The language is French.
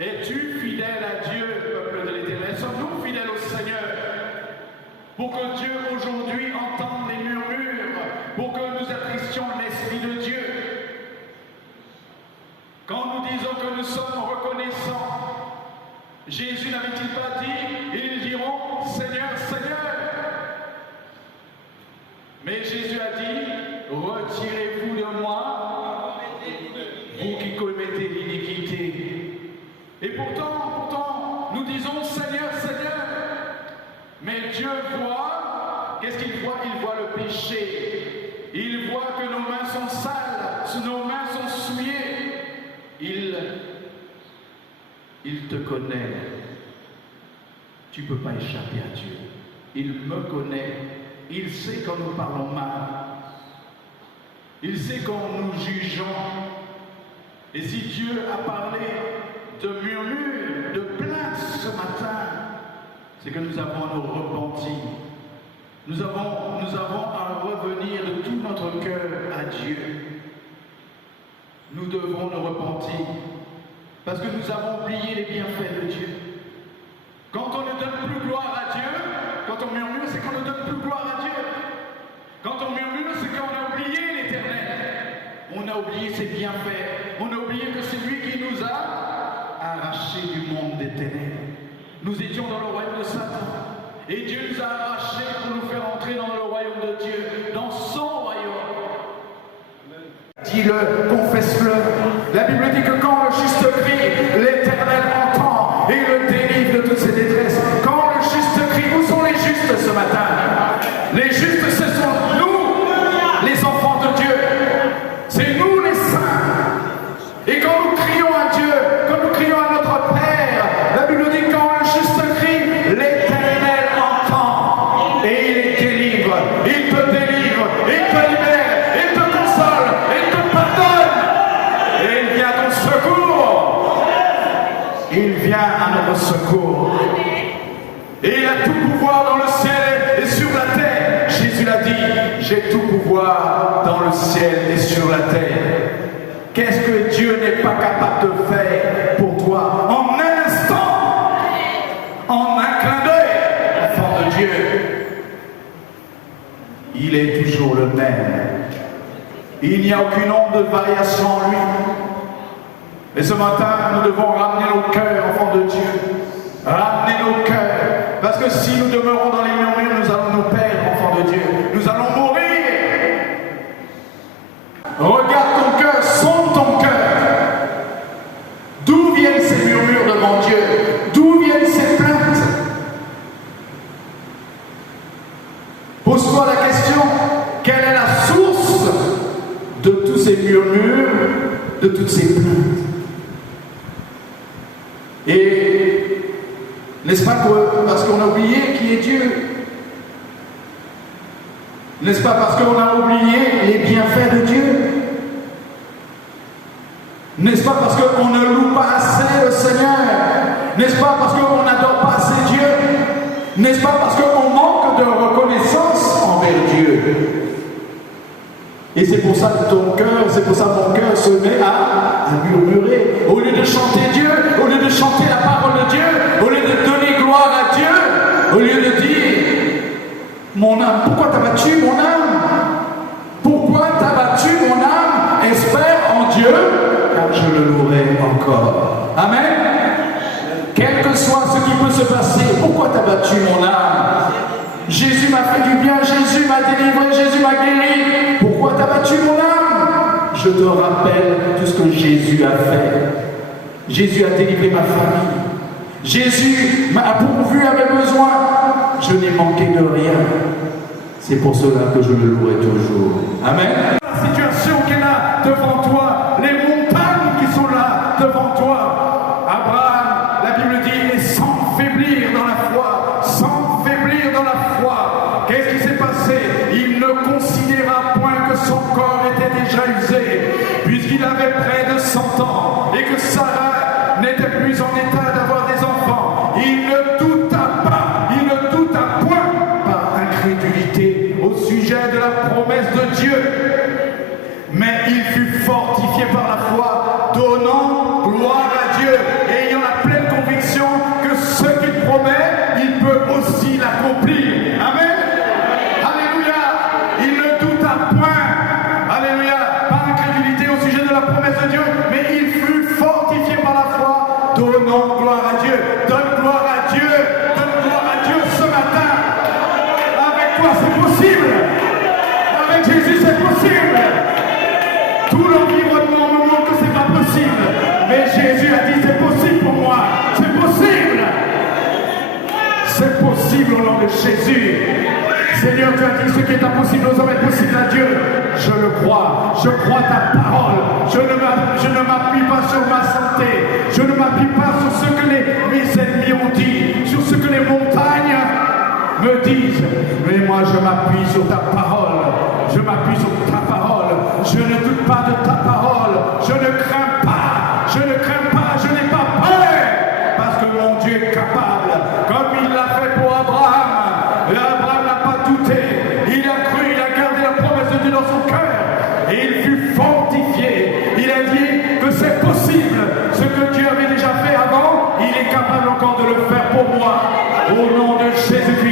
Es-tu fidèle à Dieu, peuple de l'Éternel? Sommes-nous fidèles au Seigneur? Pour que Dieu aujourd'hui entende les murmures, pour que nous attristions l'Esprit de Dieu. Quand nous disons que nous sommes reconnaissants, Jésus n'avait-il pas dit, ils diront, Seigneur, Seigneur. Mais Jésus a dit, retirez-vous de moi, vous qui commettez l'iniquité. Et pourtant, nous disons, Seigneur, Seigneur. Mais Dieu voit, qu'est-ce qu'il voit? Il voit le péché. Il voit que nos mains sont sales, nos mains sont souillées. Il te connaît. Tu ne peux pas échapper à Dieu. Il me connaît. Il sait quand nous parlons mal. Il sait quand nous jugeons. Et si Dieu a parlé de murmures, de plaintes ce matin, c'est que nous avons à nous repentir. Nous avons à revenir de tout notre cœur à Dieu. Nous devons nous repentir parce que nous avons oublié les bienfaits de Dieu. Quand on ne donne plus gloire à Dieu, quand on murmure, c'est qu'on ne donne plus gloire à Dieu. Quand on murmure, c'est qu'on a oublié l'Éternel. On a oublié ses bienfaits. On a oublié que c'est lui qui nous a arrachés du monde des ténèbres. Nous étions dans le royaume de Satan. Et Dieu nous a arrachés pour nous faire entrer dans le royaume de Dieu, dans son royaume. Dis-le, confesse-le. La Bible dit que quand le juste crie, l'Éternel entend et le délivre de toutes ses détresses. Quand le juste crie, où sont les justes ce matin? Les justes, ce sont nous, les enfants de Dieu. C'est nous les saints. Et quand nous crions à Dieu, quand nous crions à notre Père, la Bible dit quand le juste crie, l'Éternel entend et il te délivre, il te libère, il te console, il te pardonne et il vient à ton secours. Il vient à notre secours. Et il a tout pouvoir dans le ciel et sur la terre. Jésus l'a dit, j'ai tout pouvoir dans le ciel et sur la terre. Qu'est-ce que Dieu n'est pas capable de faire pour toi en un instant, en un clin d'œil, enfant de Dieu? Il est toujours le même. Il n'y a aucune onde de variation en lui. Et ce matin, nous devons ramener nos cœurs, enfants de Dieu. Ramener nos cœurs. Parce que si nous demeurons dans les murmures, nous allons nous perdre, enfants de Dieu. Nous allons mourir. Regarde ton cœur, sonde ton cœur. D'où viennent ces murmures devant Dieu? D'où viennent ces plaintes? Pose-toi la question, quelle est la source de tous ces murmures, de toutes ces plaintes? Et n'est-ce pas parce qu'on a oublié qui est Dieu? N'est-ce pas parce qu'on a oublié les bienfaits de Dieu? N'est-ce pas parce qu'on ne loue pas assez le Seigneur? N'est-ce pas parce qu'on n'adore pas assez Dieu? N'est-ce pas parce qu'on manque de reconnaissance envers Dieu? Et c'est pour ça que ton cœur, c'est pour ça que mon cœur se met à murmurer. Au lieu de chanter Dieu, au lieu de chanter la parole de Dieu, au lieu de donner gloire à Dieu, au lieu de dire, mon âme, pourquoi t'as battu mon âme? Pourquoi t'as battu mon âme? Espère en Dieu, car je le louerai encore. Amen. Quel que soit ce qui peut se passer, pourquoi t'as battu mon âme? Jésus m'a fait du bien, Jésus m'a délivré, Jésus m'a guéri. Pourquoi t'as battu mon âme? Je te rappelle tout ce que Jésus a fait. Jésus a délivré ma famille. Jésus m'a pourvu à mes besoins. Je n'ai manqué de rien. C'est pour cela que je le louerai toujours. Amen. La situation qu'il a devant toi, les montagnes qui sont là devant toi. Abraham, la Bible dit, est sans faiblir dans la foi. Sans faiblir dans la foi. Qu'est-ce qui s'est passé? Il ne considéra point que son corps était déjà usé, puisqu'il avait près de 100 ans, et que Sarah n'était plus en état d'avoir des enfants. Il ne douta point par incrédulité au sujet de la promesse de Dieu. Mais il fut fortifié par la foi, donnant gloire à Dieu, ayant la s'accomplir. Amen. Alléluia. Il ne douta point. Alléluia. Par incrédulité au sujet de la promesse de Dieu, mais il fut fortifié par la foi. Donnons gloire à Dieu. Donne gloire à Dieu. Donne gloire à Dieu ce matin. Avec toi, c'est possible. Avec Jésus, c'est possible. Tout l'environnement me montre que c'est pas possible. Mais Jésus a dit, c'est possible pour moi. C'est possible. C'est possible au nom de Jésus. Seigneur, tu as dit ce qui est impossible aux hommes est possible à Dieu. Je le crois. Je crois ta parole. Je ne m'appuie pas sur ma santé. Je ne m'appuie pas sur ce que mes ennemis ont dit, sur ce que les montagnes me disent. Mais moi, je m'appuie sur ta parole. Je m'appuie sur ta parole. Je ne doute pas de ta parole. Je ne crains pas. Je ne crains pas. Je n'ai pas peur. Parce que mon Dieu est capable. Comme il l'a fait pour Abraham. Et Abraham n'a pas douté. Il a cru. Il a gardé la promesse de Dieu dans son cœur. Et il fut fortifié. Il a dit que c'est possible. Ce que Dieu avait déjà fait avant, il est capable encore de le faire pour moi. Au nom de Jésus-Christ.